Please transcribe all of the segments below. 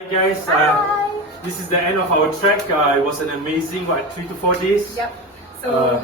Hi guys, this is the end of our trek. It was an amazing, 3 to 4 days? Yep. So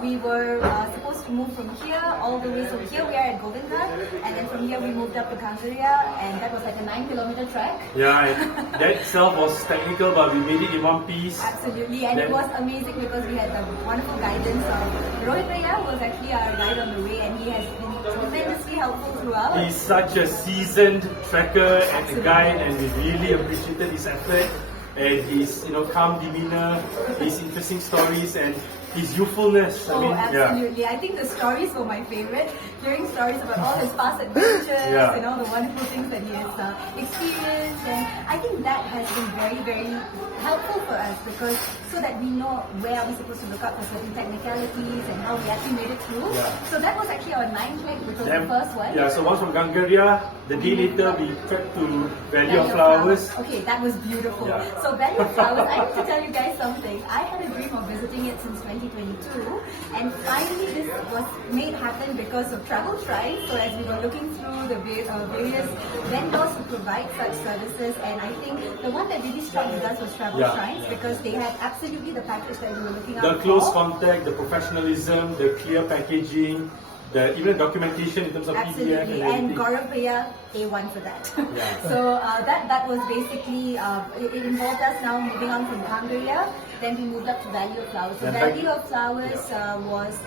we were supposed to move from here all the way. So here we are at Golden Ghat, and then from here we moved up to Kangarya, and that was like a 9-kilometer trek. Yeah, that itself was technical, but we made it in one piece. Absolutely, and it was amazing because we had the wonderful guidance of Rohit Bhaiya, who was actually our guide on the way, and he has been tremendously helpful throughout. He's such a seasoned trekker and a guide, and we really appreciated his effort and his calm demeanor, his interesting stories, and his youthfulness. Absolutely. Yeah. I think the stories were my favorite. Hearing stories about all his past adventures and all the wonderful things that he has experienced, and I think that has been very, very helpful for us because so that we know where are we supposed to look out for certain technicalities and how we actually made it through. Yeah. So that was actually our 9th leg, which was the first one. Yeah, so once from Kangarya, the day later we trekked to Valley of Flowers. Okay, that was beautiful. Yeah. So Valley of Flowers, I need to tell you guys something. I had a dream of visiting it since 2022, and finally this was made happen because of Travel Shrines. So as we were looking through the various vendors who provide such services, and I think the one that really struck with us was Travel Shrines because they had absolutely the package that we were looking at. The close contact, the professionalism, the clear packaging, even documentation in terms of PDF and Gaurav Bhaiya, A1 for that. So that was basically, it involved us now moving on from Kangarya, then we moved up to Valley of Flowers. So Valley of Flowers was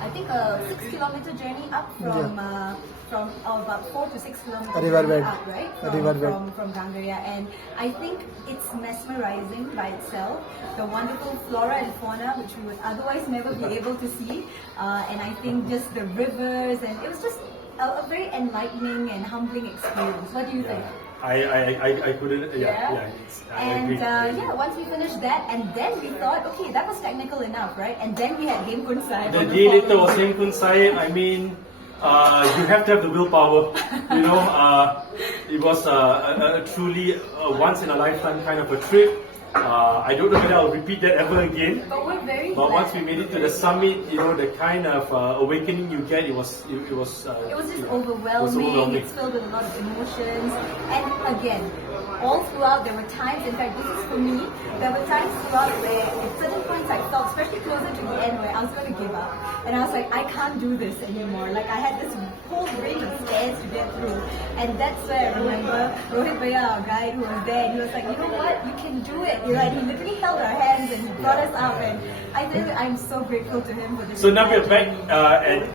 I think a 6-kilometer journey up from about 4 to 6 kilometers up, right? From Kangarya, and I think it's mesmerizing by itself. The wonderful flora and fauna which we would otherwise never be able to see, and I think just the rivers, and it was just a very enlightening and humbling experience. What do you think? I couldn't. Once we finished that, and then we thought, okay, that was technical enough, right? And then we had Hemkund Sahib. The day later was Hemkund Sahib. I mean, you have to have the willpower. It was a truly once in a lifetime kind of a trip. I don't know whether I'll repeat that ever again. But we're very But glad. once we made it to the summit, the kind of awakening you get, it was just overwhelming. It's filled with a lot of emotions, and again, all throughout there were times. In fact, this is for me. There were times throughout where at certain points I felt, especially closer to the end, where I was going to give up, and I was like, I can't do this anymore. Like I had this whole range of stairs to get through, and that's where I remember Rohit Bhaiya, our guide who was there, and he was like, you know what, you can do it. And he literally held our hands and he brought us up, and I think I'm so grateful to him for this. So now we're back at